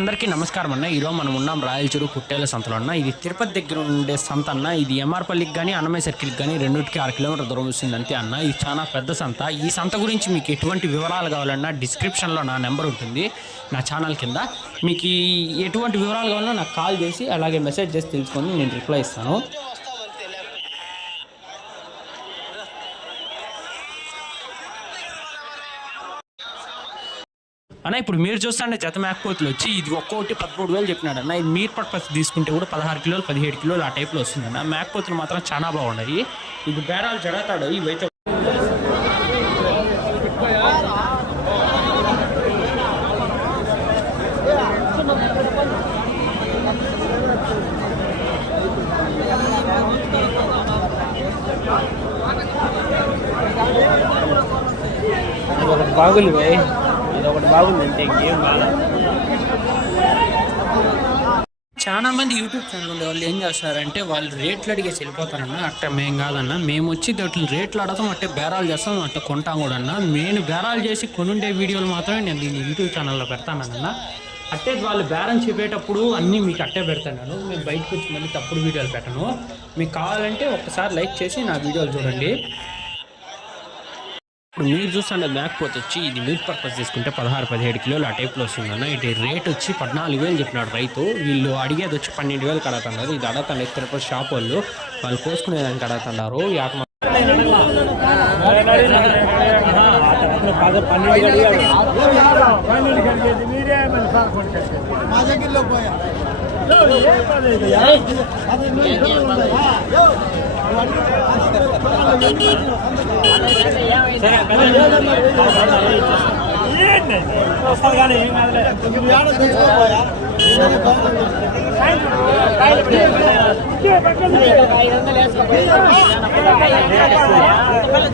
అందరికీ నమస్కారం అన్న. ఈరోజు మనం ఉన్నాం రాయలచూరు కుట్టేల సంతలో అన్న ఇది తిరుపతి దగ్గర ఉండే సంత అన్న. ఇది ఎంఆర్పల్లికి కానీ అన్నమయ్య సర్కిల్కి కానీ రెండుకి ఆరు కిలోమీటర్ దూరం వస్తుంది అంతే అన్న. ఇది చాలా పెద్ద సంత. ఈ సంత గురించి మీకు ఎటువంటి వివరాలు కావాలన్నా డిస్క్రిప్షన్లో నా నెంబర్ ఉంటుంది నా ఛానల్ కింద. మీకు ఎటువంటి వివరాలు కావాలన్నా నాకు కాల్ చేసి అలాగే మెసేజ్ చేసి తెలుసుకొని నేను రిప్లై ఇస్తాను. అన్న ఇప్పుడు మీరు చూస్తుంటే జత మేకపోతులు వచ్చి ఇది ఒక్కొక్కటి పదమూడు వేలు చెప్పినాడు అన్న ఇది మీర్ పర్పస్ తీసుకుంటే కూడా పదహారు కిలోలు పదిహేడు కిలోలు ఆ టైప్లో వస్తుంది అన్న. మేకపోతులు మాత్రం చాలా బాగున్నాయి. ఇది బేరాలు జరుగుతాడు ఇవైతే బాగులు బాగుంది అంతే ఇంకేం చాలా మంది యూట్యూబ్ ఛానల్ ఉండే వాళ్ళు ఏం చేస్తారంటే వాళ్ళు రేట్లు అడిగేసి వెళ్ళిపోతారన్న అట్ట మేము కాదన్న మేము వచ్చి దాంట్లో రేట్లు అడతాం అట్టే బేరాలు చేస్తాం అట్ట కొంటాం కూడా అన్న నేను బేరాలు చేసి కొనుండే వీడియోలు మాత్రమే నేను దీన్ని యూట్యూబ్ ఛానల్లో పెడతానన్న. అట్టే వాళ్ళు బేరం చెప్పేటప్పుడు అన్నీ మీకు అట్టే పెడతాను మేము బయటకు వచ్చి మళ్ళీ తప్పుడు వీడియోలు పెట్టను. మీకు కావాలంటే ఒక్కసారి లైక్ చేసి నా వీడియోలు చూడండి. ఇప్పుడు మీరు చూస్తుండే మేకపోతే వచ్చి ఇది మీట్ పర్పస్ తీసుకుంటే పదహారు పదిహేడు కిలోలు ఆ టైప్లో వస్తుందన్న ఇటు రేట్ వచ్చి పద్నాలుగు వేలు చెప్పినాడు రైతు. వీళ్ళు అడిగేది వచ్చి పన్నెండు వేలు కడుతున్నారు. ఇది అడగతాను. తిరుపతి షాప్ వాళ్ళు. వాళ్ళు కోసుకునేదానికి అడుగుతున్నారు. యాక వస్తారు కానీ ఏం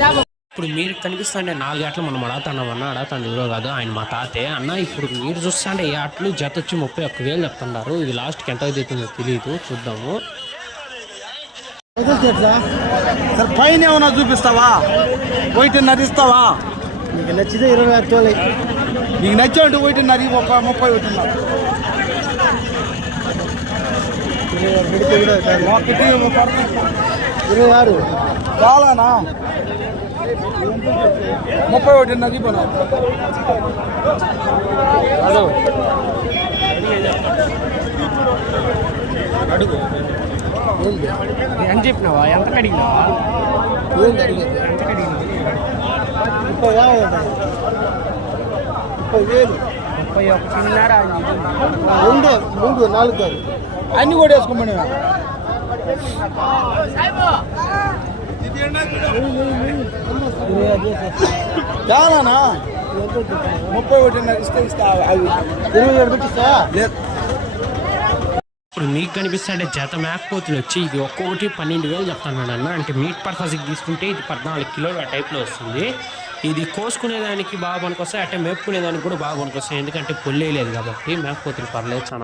కాదు ఇప్పుడు మీరు కనిపిస్తుండే నాలుగు ఆటలు మనం అడగతున్నాం అన్న అడగతాను ఎవరో కాదు ఆయన మా తాతే అన్న. ఇప్పుడు మీరు చూస్తుండే ఏ ఆటలు జత వచ్చి ముప్పై ఒక్క వేలు చెప్తున్నారు. ఇది లాస్ట్కి ఎంత అవుతుందో తెలియదు చూద్దాము. సార్ పైన ఏమైనా చూపిస్తావా? ఒకటిన్నర ఇస్తావా? మీకు నచ్చితే ఇరవై ఆరు తోలై. నీకు ఒకటిన్నర ఇవ్వు, ఒక ముప్పై ఒకటిన్నర ఇరవై ఆరు పెడితే ఒకటి ముప్పై. ముప్పై ఒకటిన్నర ఇవ్వను ఏంది ఎంత చెప్పినావా ఎంత అడిగేది ఎంత అడిగినావు ముప్పై. ముప్పై వేలు. ముప్పై ఒకటిన్నర రెండు మూడు నాలుగు. అన్ని కూడా వేసుకోమని. చాలానా ముప్పై ఒకటిన్నర ఇస్తే ఇస్తా అవి. ఇరవై ఏడు పెట్టిస్తా లేదు. ఇప్పుడు మీకు కనిపిస్తాడే జత మేకపోతులు వచ్చి ఇది ఒక్కొక్కటి పన్నెండు వేలు చెప్తాను అన్న అంటే మీట్ పర్పస్కి తీసుకుంటే ఇది పద్నాలుగు కిలోలు ఆ టైప్లో వస్తుంది. ఇది కోసుకునేదానికి బాగా పనికొస్తాయి అంటే మేపుకునేదానికి కూడా బాగా పనికొస్తాయి. ఎందుకంటే పొల్లేయలేదు కాబట్టి మేకపోతులు పర్లేదు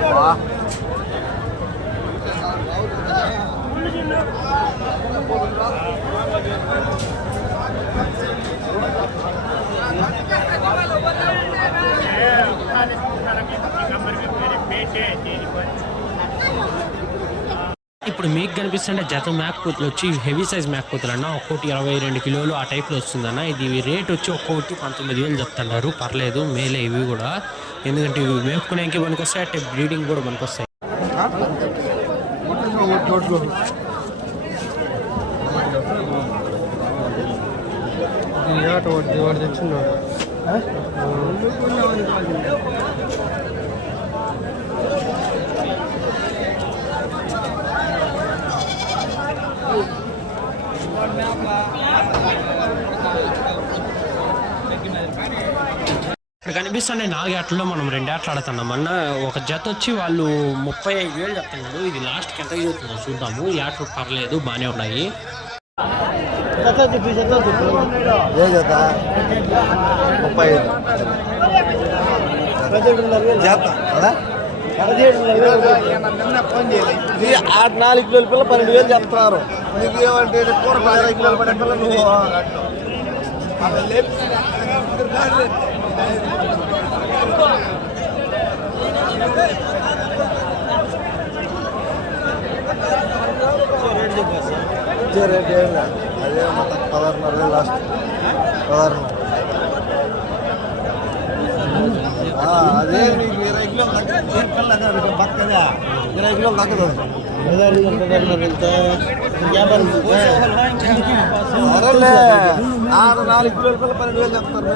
చాలా ఇప్పుడు మీకు కనిపిస్తుంటే జత మేకపోతులు వచ్చి హెవీ సైజ్ మేకపోతులు అన్న ఒక్కోటి ఇరవై రెండు కిలోలు ఆ టైప్లో వస్తుందన్న. ఇది రేట్ వచ్చి ఒక్కొక్కటి పంతొమ్మిది వేలు చెప్తున్నారు. పర్లేదు మేలే ఇవి కూడా. ఎందుకంటే ఇవి మేపుకునేకి పనికొస్తాయి అంటే బ్రీడింగ్ కూడా పనికొస్తాయి. వస్తాయి తెచ్చున్నాడు ఇక్కడ కనిపిస్తుండే నాలుగు ఆటల్లో మనం రెండు ఆటలు ఆడుతున్నాం. అన్న ఒక జత వచ్చి వాళ్ళు ముప్పై ఐదు వేలు చెప్తున్నారు. ఇది లాస్ట్కి ఎంత అవుతుందో చూద్దాము. ఈ ఆటలు పర్లేదు బాగానే ఉన్నాయి. ముప్పై ఆరు నాలుగు కిలోల పిల్ల పన్నెండు వేలు చెప్తున్నారు. నీకు ఏమంటే కూర ఇరవై కిలోలు పడే పిల్ల నువ్వు ఇచ్చే రేట్ ఏం అదే మొత్తం పదహారున్నర లాస్ట్ పదహారున్నర అదే నీకు ఇరవై కిలోలు తగ్గదు పక్కదా ఇరవై కిలోలు తగ్గదు పదహారున్నర పదహారున్నర ఎంత సరేలే. ఆరు నాలుగు పిల్ల పన్నెండు వేలు చెప్తారు.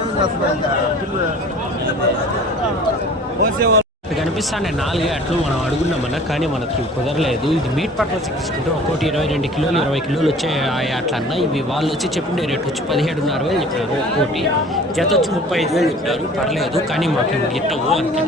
కనిపిస్తానే నాలుగే అట్లు మనం అడుగున్నామన్నా కానీ మనకి కుదరలేదు. ఇది మీట్ పట్ల తీసుకుంటే ఒకటి ఇరవై రెండు కిలోలు ఇరవై కిలోలు వచ్చే అట్లా ఇవి వాళ్ళు వచ్చి చెప్పిండే రేట్ వచ్చి పదిహేడున్నర వేలు చెప్పారు ఒక్కోటి జత వచ్చి ముప్పై ఐదు వేలు చెప్పారు పర్లేదు కానీ మాకు ఇవి గిట్టవు అంతే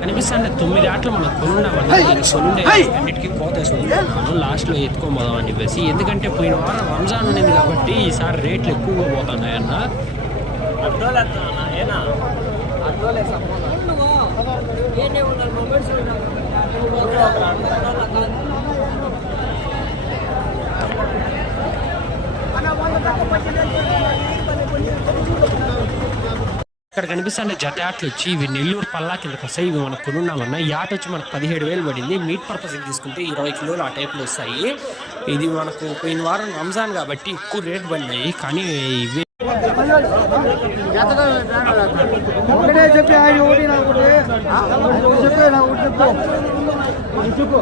కనిపిస్తాంటే తొమ్మిది ఆటలు మనం కొనుండే అన్నిటికీ కోత వేసుకుంటున్నాను లాస్ట్లో ఎత్తుకోబోదాం అని చెప్పేసి ఎందుకంటే పోయిన వారం రంజాన్ ఉన్నింది కాబట్టి ఈసారి రేట్లు ఎక్కువగా పోతున్నాయన్న ఇక్కడ కనిపిస్తున్న జత ఆటలు వచ్చి ఇవి నెల్లూరు పల్లా కిందకి వస్తాయి. ఇవి మనకు కొనున్నామన్నా ఈ ఆట వచ్చి మనకు పదిహేడు వేలు పడింది. మీట్ పర్పస్ తీసుకుంటే ఇరవై కిలోలు ఆ టైప్లో వస్తాయి. ఇది మనకు పోయిన వారం రంజాన్ కాబట్టి ఎక్కువ రేట్ పడినాయి. కానీ ఇవి చెప్పి ఆయన ఒకటి నాకు నాకు చెప్పు.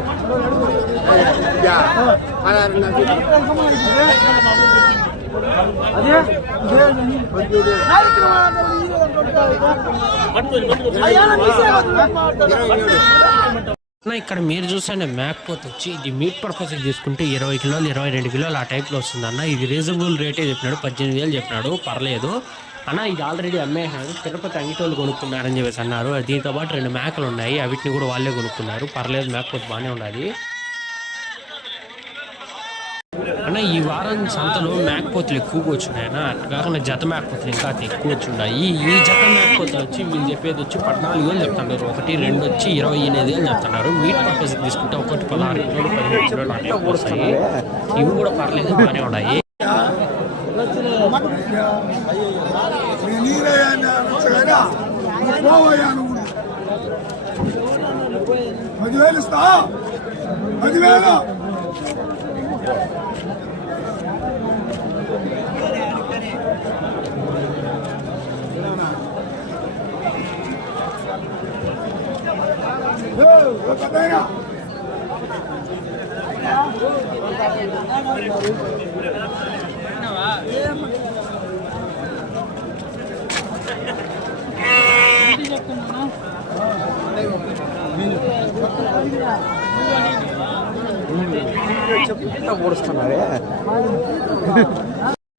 ఇక్కడ మీరు చూసండి మ్యాక్ పోత్ వచ్చి ఇది మీట్ పర్పస్ తీసుకుంటే ఇరవై కిలోలు ఇరవై రెండు కిలోలు ఆ టైప్లో వస్తుంది అన్న. ఇది రీజనబుల్ రేటే చెప్పినాడు పద్దెనిమిది వేలు చెప్పినాడు పర్లేదు. అన్న ఇది ఆల్రెడీ అమ్మేసారు తిరుపతి అంగిటోళ్ళు కొనుక్కున్నారని చెప్పేసి అన్నారు. దీంతో పాటు రెండు మేకలు ఉన్నాయి అవిటిని కూడా వాళ్ళే కొనుక్కున్నారు. పర్లేదు మేకపోతే పోత్ బాగానే ఉన్నది. అన్న ఈ వారం సంతలో మేకపోతులు ఎక్కువగా వచ్చినాయి కాకుండా జత మేకపోతులు ఇంకా ఎక్కువ వచ్చినాయి ఈ జత మేకపోతులు వచ్చి వీళ్ళు చెప్పేది వచ్చి పద్నాలుగు వేలు చెప్తున్నారు. ఒకటి రెండు వచ్చి ఇరవై ఎనిమిది వేలు చెప్తున్నారు. మీట్ పర్పస్ తీసుకుంటే ఒకటి పదహారు కిలోలు పదిహేను కిలోలు అంటే వస్తాయి. ఇవి కూడా పర్లేదు బాగానే ఉన్నాయి. పదివేలు ఇస్తా. పదివేలు.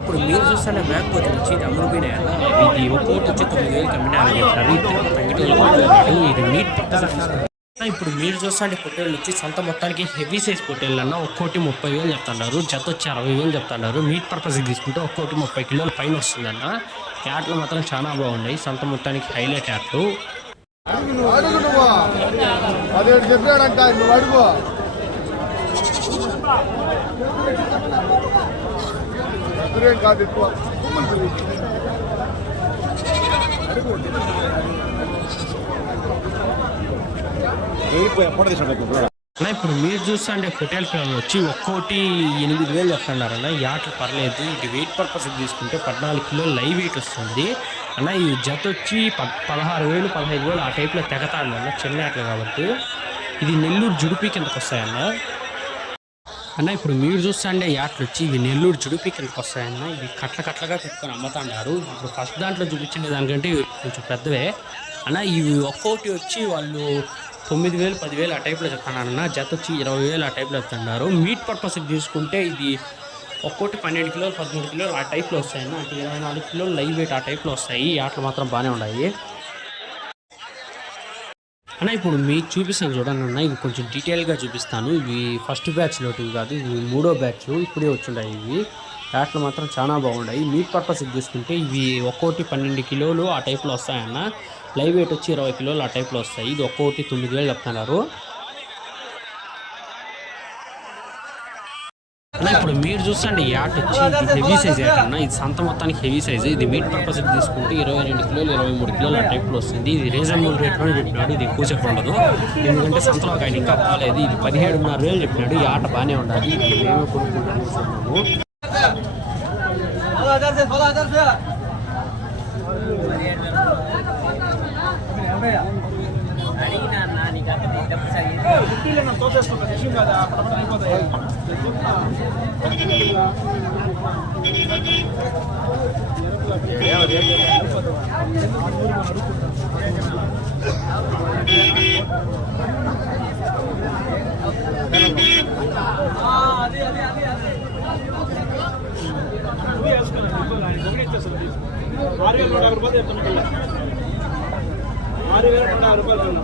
ఇప్పుడు మీరు చూస్తున్న మేకపోతులు వచ్చి ఇది అమ్ముడుపోయినాయి అన్న ఇది ఒక్కోటి వచ్చి తొమ్మిది వేలు కమ్మినారని ఇది మీట్ పర్పస్ ఇప్పుడు మీరు చూస్తుంటే పొట్టేళ్ళు వచ్చి సొంత మొత్తానికి హెవీ సైజ్ పొట్టేళ్ళు అన్న ఒక్కోటి ముప్పై వేలు చెప్తున్నారు. జత వచ్చి అరవై వేలు చెప్తున్నారు. మీట్ పర్పస్ తీసుకుంటే ఒక్కోటి ముప్పై కిలోల పైన వస్తుందన్న. యాట్లు మాత్రం చాలా బాగున్నాయి. సొంత మొత్తానికి హైలైట్ యాట్లు అడుగు నువ్వు. అదే చెప్పాడంట నువ్వు అడుగు. ఎదురేం కాదు ఎక్కువ. ఇప్పుడు మీరు చూస్తుంటే పొట్టేల పిల్లలు వచ్చి ఒక్కోటి ఎనిమిది వేలు చెప్తున్నారన్న ఈ ఆటలు పర్లేదు ఇది వెయిట్ పర్పస్ తీసుకుంటే పద్నాలుగు కిలోలు లైవ్ వెయిట్ వస్తుంది. అన్న ఈ జత వచ్చి పదహారు వేలు పదహైదు వేలు ఆ టైప్లో తెగతాడు అన్న చిన్న ఆటలు కాబట్టి. ఇది నెల్లూరు జుడిపి కిందకు వస్తాయన్న. అన్న ఇప్పుడు మీరు చూస్తుండే యాట్లు వచ్చి ఇవి నెల్లూరు జుడిపి కిందకు వస్తాయన్న. ఇవి కట్ల కట్లగా పెట్టుకొని అమ్ముతాండారు. ఇప్పుడు ఫస్ట్ దాంట్లో చూపించిన దానికంటే ఇవి కొంచెం పెద్దవే. అన్న ఇవి ఒక్కోటి వచ్చి వాళ్ళు తొమ్మిది వేలు పదివేలు ఆ టైప్లో చెప్తున్నారన్న. జత వచ్చి ఇరవై వేలు ఆ టైప్లో చెప్తున్నారు మీట్ పర్పస్కి తీసుకుంటే ఇది ఒక్కోటి పన్నెండు కిలోలు పదమూడు కిలోలు ఆ టైప్లో వస్తాయి అంటే ఇరవై నాలుగు కిలోలు లైవ్ వెయిట్ ఆ టైప్లో వస్తాయి. ఈ ఆటలు మాత్రం బాగానే ఉన్నాయి. అన్న ఇప్పుడు మీకు చూపిస్తాను చూడండి అన్న. ఇవి కొంచెం డీటెయిల్గా చూపిస్తాను. ఇవి ఫస్ట్ బ్యాచ్లో ఇవి కాదు ఇవి మూడో బ్యాచ్ ఇప్పుడే వచ్చుంటాయి ఇవి. ఆటలు మాత్రం చాలా బాగున్నాయి మీట్ పర్పస్ చూసుకుంటే ఇవి ఒక్కోటి పన్నెండు కిలోలు ఆ టైప్లో వస్తాయన్న లైవ్ వెయిట్ వచ్చి ఇరవై కిలోలు ఆ టైప్లో వస్తాయి. ఇది ఒక్కోటి తొమ్మిది వేలు చెప్తున్నారు. అన్న ఇప్పుడు మీరు చూసండి ఈ ఆట వచ్చి ఇది హెవీ సైజ్ యాట్ అన్న ఇది సంత మొత్తానికి హెవీ సైజ్ ఇది మీట్ పర్పస్ తీసుకుంటే ఇరవై రెండు కిలోలు ఇరవై మూడు కిలోలు ఆ టైప్లో వస్తుంది. ఇది రీజనబుల్ రేట్లోనే చెప్పినాడు ఇది ఎక్కువ చెప్పు ఉండదు. ఎందుకంటే సంతలో ఆయన ఇంకా బాగాలేదు. ఇది పదిహేడున్నర వేలు చెప్పినాడు ఈ ఆట బాగానే ఉండాలి. మేమే కొనుక్కుంటాము చూస్తున్నాము ఆరు వేల నూట యాభై రూపాయలు చెప్తున్నా ఆరు వేల నూట యాభై రూపాయలు